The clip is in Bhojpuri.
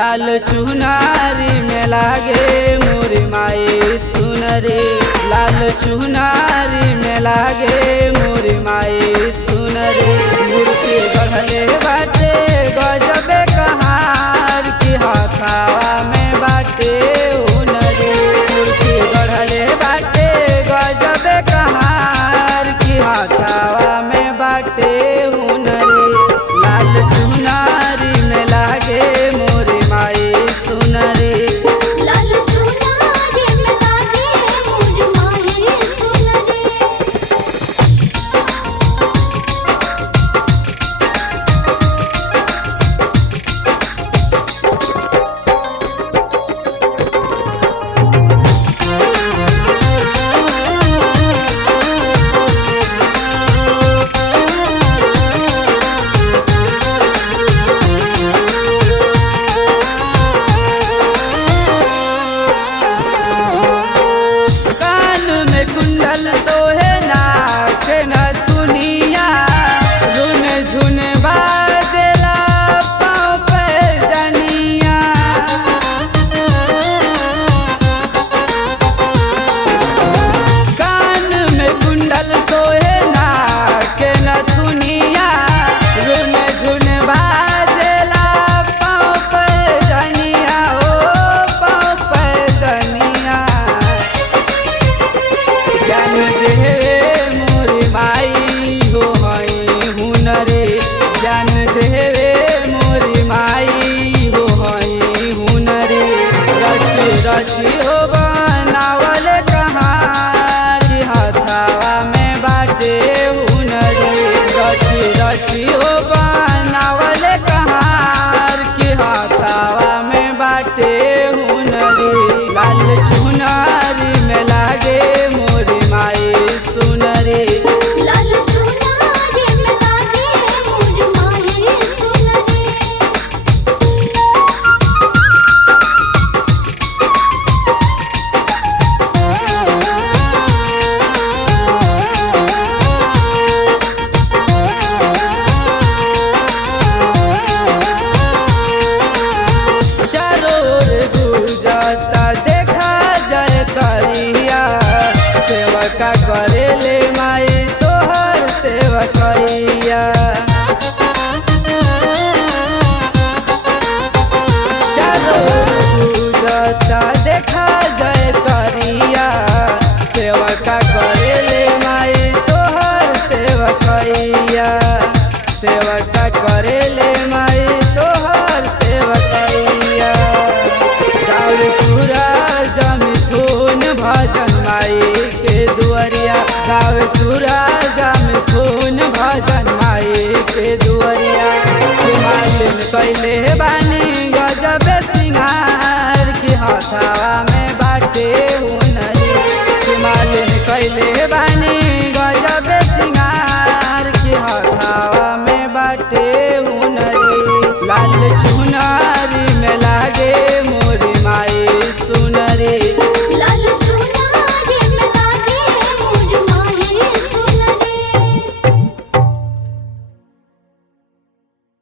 लाल चुनारी में लागे मोरी माई सुनरी। लाल चुनारी में लागे मोरी माई सुनरी। मूर्ति गढ़ले बाटे गजबे कहार की हथावा में बाटे हुनरी। मूर्ति गढ़ले बाटे गजबे कहार की हथावा में बाटे हुनरी। लाल चुनारी में लागे मोरी माई सुनरी। लाल चुनारी में लागे मोरी माई सुनरी। कुंडल सोहे नाक नथुनिया। रुन झुन बाजला पाँव पे जनिया। कान में कुंडल सोहे नाक नथुनिया। रुन झुन बाजला पाँव पे जनिया। ओ पाँव पे जनिया। ज्ञान देवे मोरी माई हो हई हुनरी। ज्ञान देवे मोरी माई हो हई हुनरी। रची रची हो बनावल कहार की हथावा में बाटे हुनरी। रची रची हो बनावल कहार की हथावा में बाटे हुनरी। लाल चुनारी में लागे मोरी माई सुनरी। लाल चुनारी में लागे मोरी माई सुनरी। चारों ओर गुजरता देखा जय करिया। सेवका करेले माई तोहर सेवकैया। चारों ओर गुजरता देखा जय करिया। सेवका करेले माई तोहर सेवकैया। सेवका करेले माई तोहर सेवकैया। गावे सूरज मिथुन भजन माई के दुआरिया। गावे सूरज मिथुन भजन माई के दुआरिया। मालिन कैले